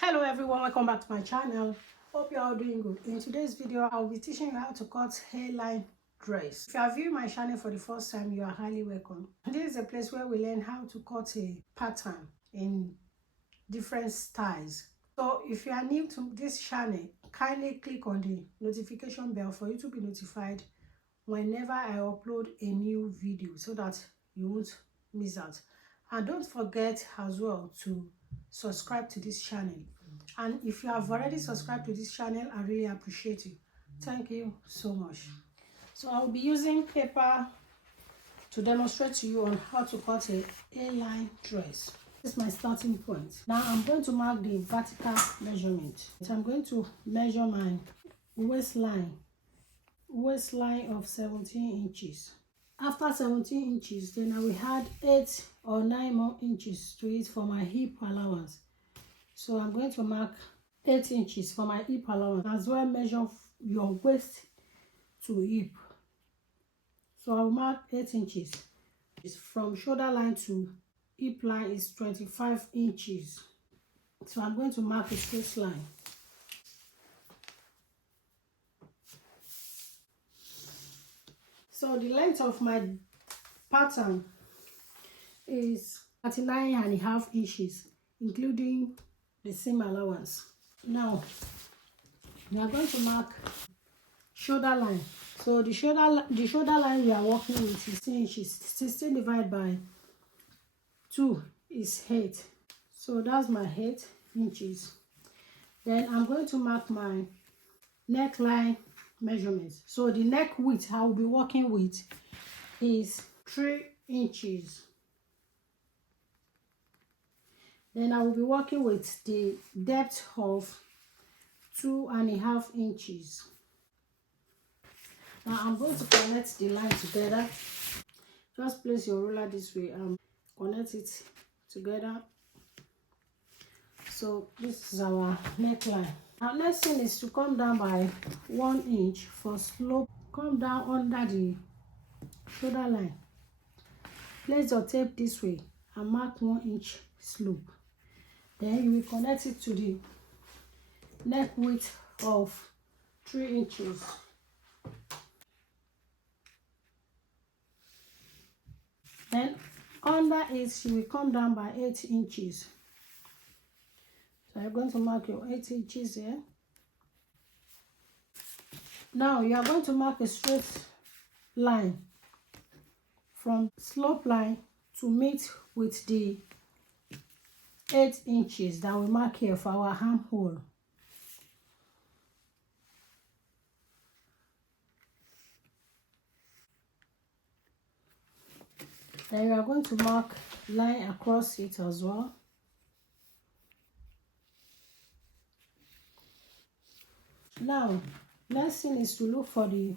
Hello everyone, welcome back to my channel. Hope you are all doing good. In today's video, I'll be teaching you how to cut hairline dress. If you are viewing my channel for the first time, you are highly welcome. This is a place where we learn how to cut a pattern in different styles. So if you are new to this channel, kindly click on the notification bell for you to be notified whenever I upload a new video so that you won't miss out. And don't forget as well to subscribe to this channel. And if you have already subscribed to this channel, I really appreciate you. Thank you so much. So I'll be using paper to demonstrate to you on how to cut a hairline dress. This is my starting point. Now I'm going to mark the vertical measurement. So I'm going to measure my waistline of 17 inches. After 17 inches, then I will add 8 or 9 more inches to it for my hip allowance. So I'm going to mark 8 inches for my hip allowance. As well, measure your waist to hip. So I'll mark 8 inches. From shoulder line to hip line is 25 inches. So I'm going to mark a straight line. So the length of my pattern is 39.5 inches, including the seam allowance. Now we are going to mark shoulder line. So the shoulder line we are working with is 16 inches. 16 divided by 2 is 8. So that's my 8 inches. Then I'm going to mark my neckline measurements. So the neck width I will be working with is 3 inches. Then I will be working with the depth of 2.5 inches. Now I'm going to connect the line together. Just place your ruler this way and connect it together. So this is our neckline. Our next thing is to come down by 1 inch for slope. Come down under the shoulder line. Place your tape this way and mark 1 inch slope. Then you will connect it to the neck width of 3 inches. Then under it, you will come down by 8 inches. So you're going to mark your 8 inches here. Now you are going to mark a straight line from slope line to meet with the 8 inches that we mark here for our armhole. Then you are going to mark line across it as well. Now, next thing is to look for the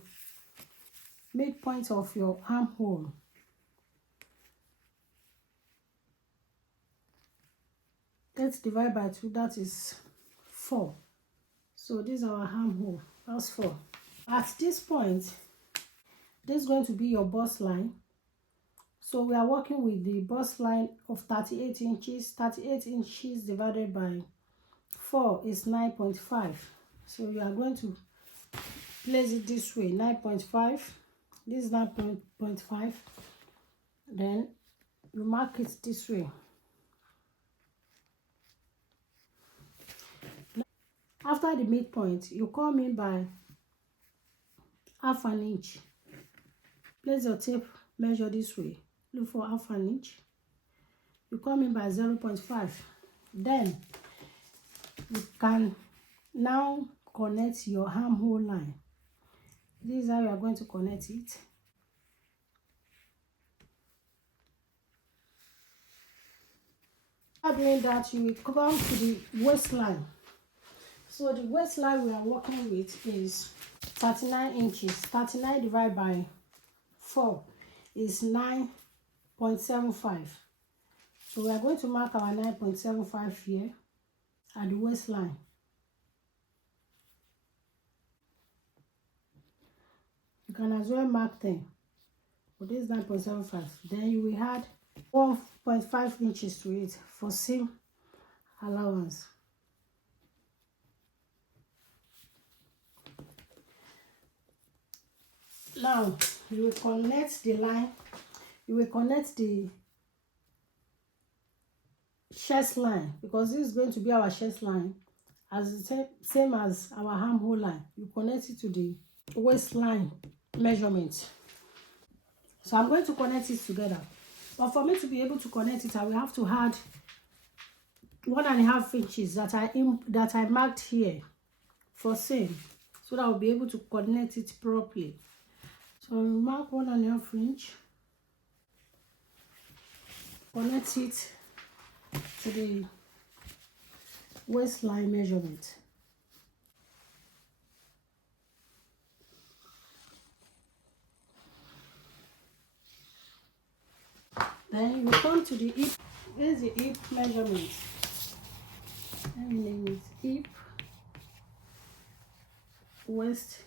midpoint of your armhole. Let's divide by 2, that is 4. So this is our armhole, that's 4. At this point, this is going to be your bust line. So we are working with the bust line of 38 inches. 38 inches divided by 4 is 9.5. So you are going to place it this way, 9.5. This is 9.5. Then you mark it this way. After the midpoint, you come in by half an inch. Place your tape, measure this way. Look for half an inch. You come in by 0.5. Then you can now connect your armhole line. This is how you are going to connect it. After doing that, you will come to the waistline. So the waistline we are working with is 39 inches. 39 divided by 4 is 9.75. So we are going to mark our 9.75 here at the waistline. You can as well mark 10. But this is 9.75. Then you will add 1.5 inches to it for seam allowance. Now you will connect the line, you will connect the chest line, because this is going to be our chest line, as the same as our armhole line. You connect it to the waistline measurement. So I'm going to connect it together, but for me to be able to connect it, I will have to add 1.5 inches that I marked here for seam, so that I'll be able to connect it properly. So I'll mark 1.5 inch, connect it to the waistline measurement. Then you come to the hip. This is the hip measurement. Let me name it hip, waist,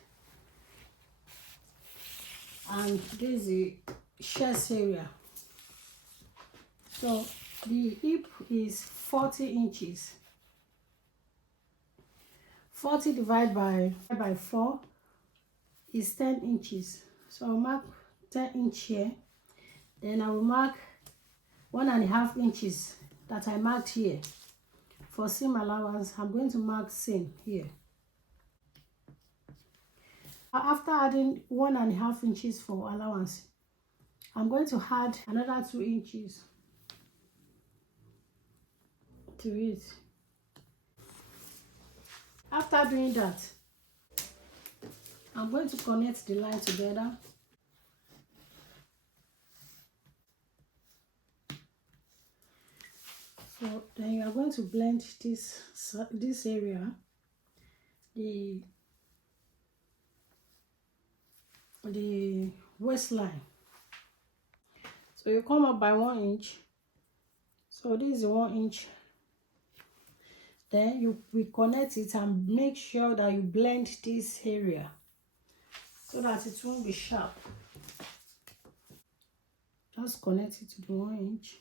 and this is the chest area. So the hip is 40 inches. 40 divided by 4 is 10 inches. So I'll mark 10 inch here. Then I will mark 1.5 inches that I marked here for seam allowance. I'm going to mark seam here. After adding 1.5 inches for allowance, I'm going to add another 2 inches to it. After doing that, I'm going to connect the line together. So then you are going to blend this area, the waistline. So you come up by 1 inch. So this is 1 inch. Then you will connect it and make sure that you blend this area so that it won't be sharp. Just connect it to the 1 inch.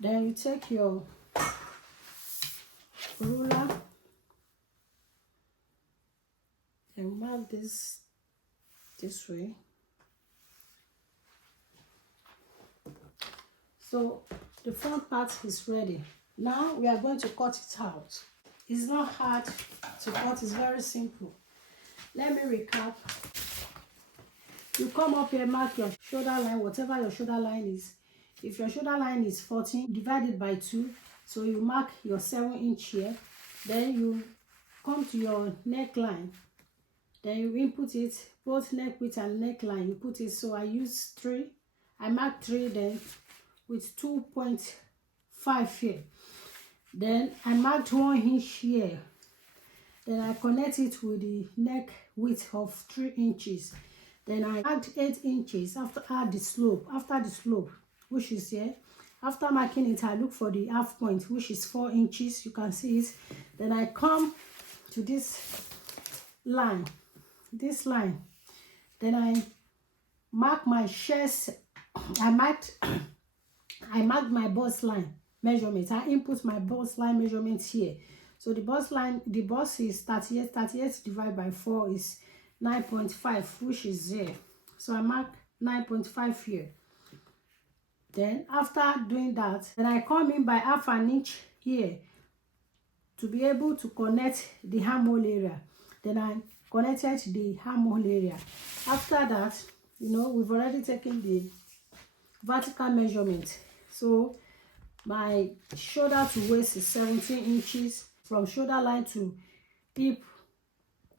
Then you take your ruler and mark this way. So the front part is ready. Now we are going to cut it out. It's not hard to cut, it's very simple. Let me recap. You come up here, mark your shoulder line, whatever your shoulder line is. If your shoulder line is 14, divide it by 2. So you mark your 7 inch here. Then you come to your neckline. Then you input it, both neck width and neckline. You put it, so I use 3. I mark 3 then with 2.5 here. Then I marked 1 inch here. Then I connect it with the neck width of 3 inches. Then I add 8 inches after the slope, which is here. After marking it, I look for the half point, which is 4 inches. You can see it. Then I come to this line. Then I mark my chest. I marked my bust line measurement. I input my bust line measurement here. So the bust is 38. 38 divided by 4 is 9.5, which is there. So I mark 9.5 here. Then after doing that, then I come in by half an inch here to be able to connect the armhole area. Then I connected the armhole area. After that, we've already taken the vertical measurement. So my shoulder to waist is 17 inches. From shoulder line to hip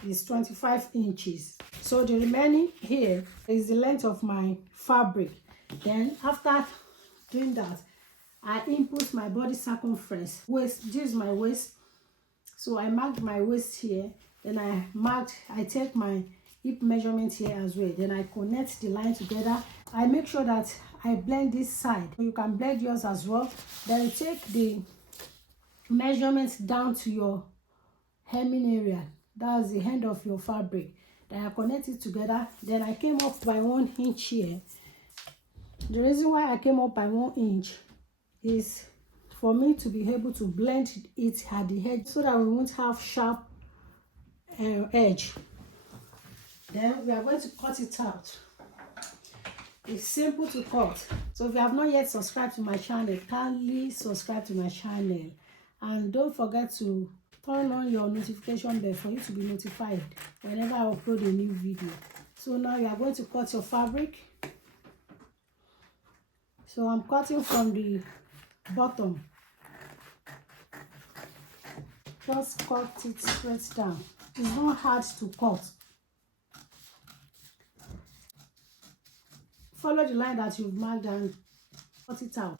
is 25 inches. So the remaining here is the length of my fabric. Then after doing that, I input my body circumference. Waist, this is my waist. So I marked my waist here. Then I take my hip measurement here as well. Then I connect the line together. I make sure that I blend this side. You can blend yours as well. Then you take the measurements down to your hemming area. That's the end of your fabric. Then I connect it together. Then I came up by 1 inch here. The reason why I came up by 1 inch is for me to be able to blend it at the edge so that we won't have sharp edge. Then we are going to cut it out. It's simple to cut. So if you have not yet subscribed to my channel, kindly subscribe to my channel, and don't forget to turn on your notification bell for you to be notified whenever I upload a new video. So now you are going to cut your fabric. So I'm cutting from the bottom. Just cut it straight down. It's not hard to cut. Follow the line that you've marked and cut it out.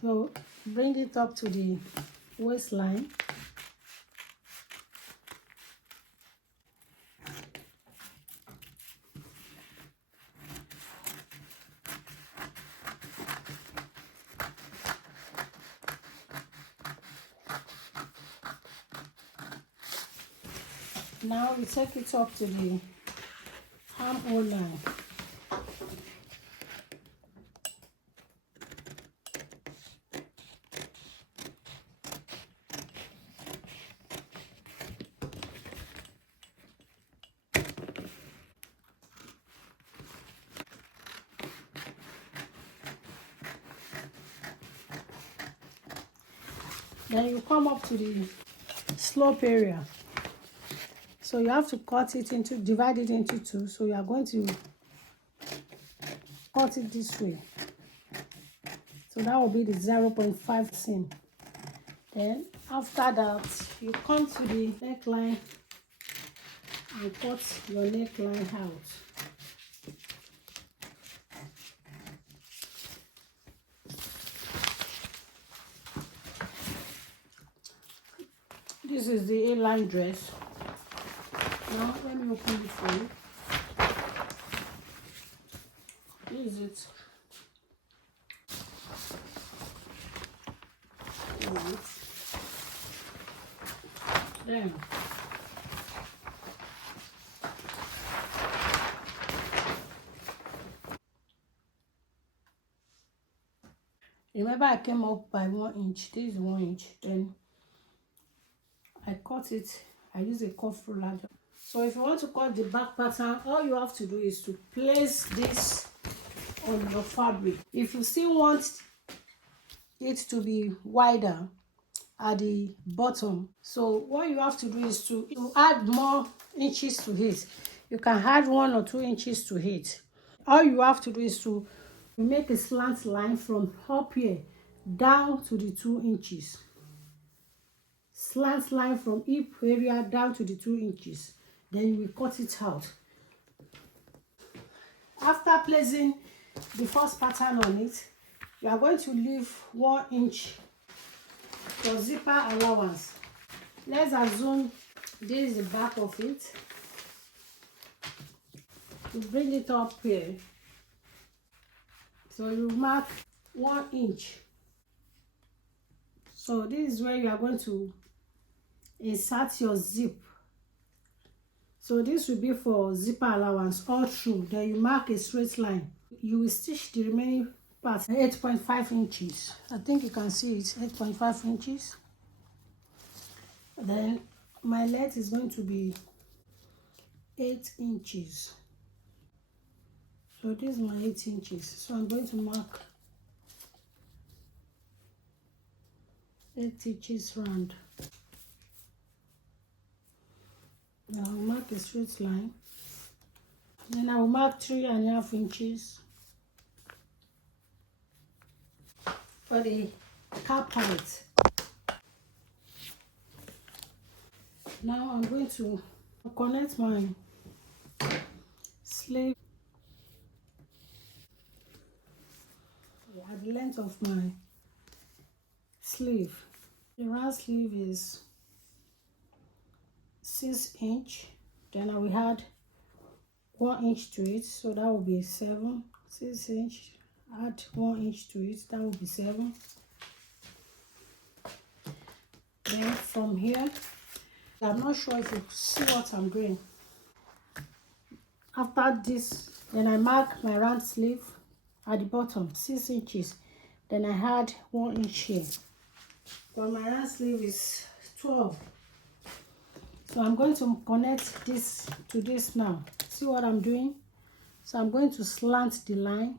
So bring it up to the waistline. Now we take it up to the armhole line. Then you come up to the slope area. So you have to cut it into, divide it into two. So you are going to cut it this way. So that will be the 0.5 seam. Then after that, you come to the neckline and cut your neckline out. This is the A-line dress. Now let me open it for you. This is it. Then remember I came up by 1 inch. This is 1 inch. Then I cut it. I use a cuff ruler. So if you want to cut the back pattern, all you have to do is to place this on your fabric. If you still want it to be wider at the bottom, so what you have to do is to add more inches to it. You can add 1 or 2 inches to it. All you have to do is to make a slant line from up here down to the 2 inches. Slant line from hip area down to the 2 inches. Then you will cut it out. After placing the first pattern on it, you are going to leave 1 inch for zipper allowance. Let's assume this is the back of it. You bring it up here. So you mark 1 inch. So this is where you are going to insert your zip. So this will be for zipper allowance all through. Then you mark a straight line. You will stitch the remaining part 8.5 inches. I think you can see it, 8.5 inches. Then my length is going to be 8 inches. So this is my 8 inches. So I'm going to mark 8 inches round. Now I'll mark a straight line. Then I will mark 3.5 inches for the cap height. Now I'm going to connect my sleeve at the length of my sleeve. The round sleeve is 6 inch. Then I will add 1 inch to it, so that will be 7. 6 inch, add 1 inch to it, that will be 7. Then from here, I'm not sure if you see what I'm doing. After this, then I mark my round sleeve at the bottom, 6 inches. Then I add 1 inch here. But my round sleeve is 12. So I'm going to connect this to this now. See what I'm doing? So I'm going to slant the line.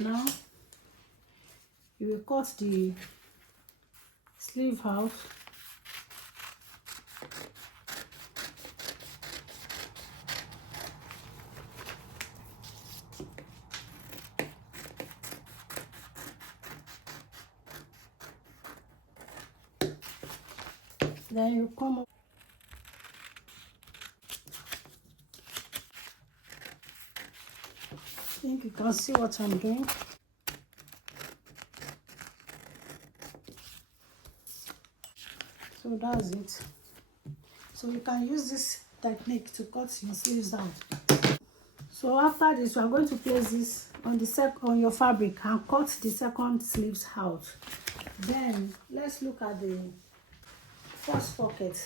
Now you will cut the sleeve out. Then you come up. I think you can see what I'm doing. So that's it. So you can use this technique to cut your sleeves out. So after this, you are going to place this on the on your fabric and cut the second sleeves out. Then let's look at the first pocket.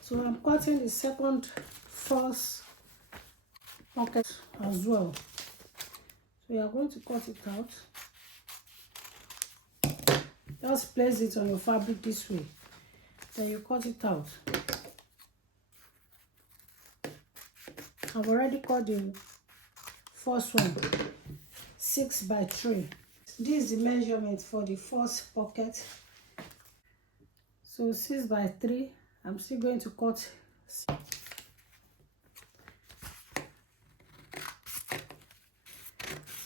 So I'm cutting the first pocket as well. So you are going to cut it out. Just place it on your fabric this way. Then you cut it out. I've already cut the first one, 6 by 3. This is the measurement for the first pocket. So 6 by 3. I'm still going to cut.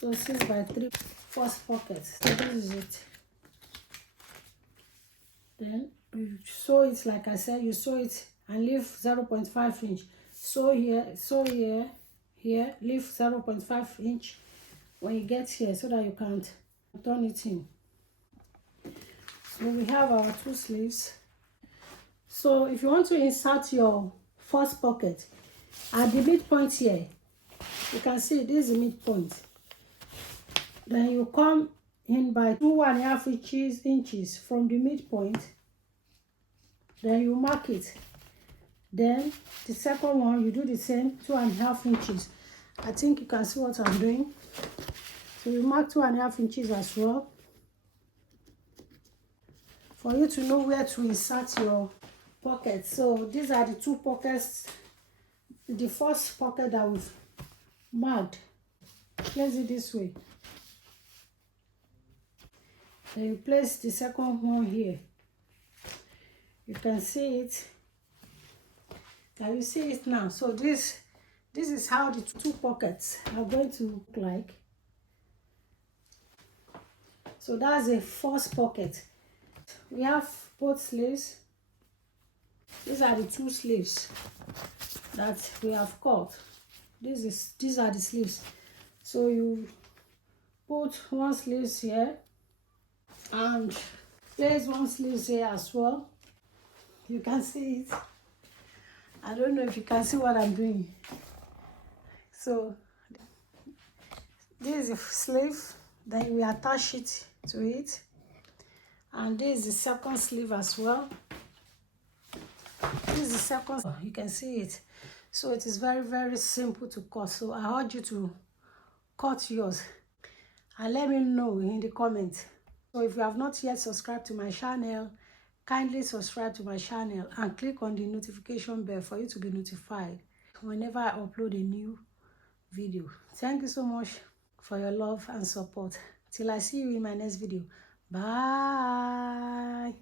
So 6 by 3 first pocket. So this is it. Then you sew it like I said. You sew it and leave 0.5 inch. Sew here, here. Leave 0.5 inch when you get here so that you can turn it in. So we have our 2 sleeves. So if you want to insert your first pocket at the midpoint here, you can see this is the midpoint. Then you come in by 2.5 inches from the midpoint. Then you mark it. Then the second one you do the same, 2.5 inches. I think you can see what I'm doing. So you mark 2.5 inches as well, for you to know where to insert your pocket. So these are the 2 pockets. The first pocket that we've marked, place it this way. Then you place the second one here. You can see it. Can you see it now? So this is how the 2 pockets are going to look like. So that's the first pocket. We have both sleeves. These are the 2 sleeves that we have cut. These are the sleeves. So you put one sleeve here and place one sleeve here as well. You can see it. I don't know if you can see what I'm doing. So this is the sleeve. Then we attach it to it. And this is the second sleeve as well. This is the second. You can see it. So it is very, very simple to cut. So I urge you to cut yours and let me know in the comments. So if you have not yet subscribed to my channel, kindly subscribe to my channel and click on the notification bell for you to be notified whenever I upload a new video. Thank you so much for your love and support. Till I see you in my next video. Bye.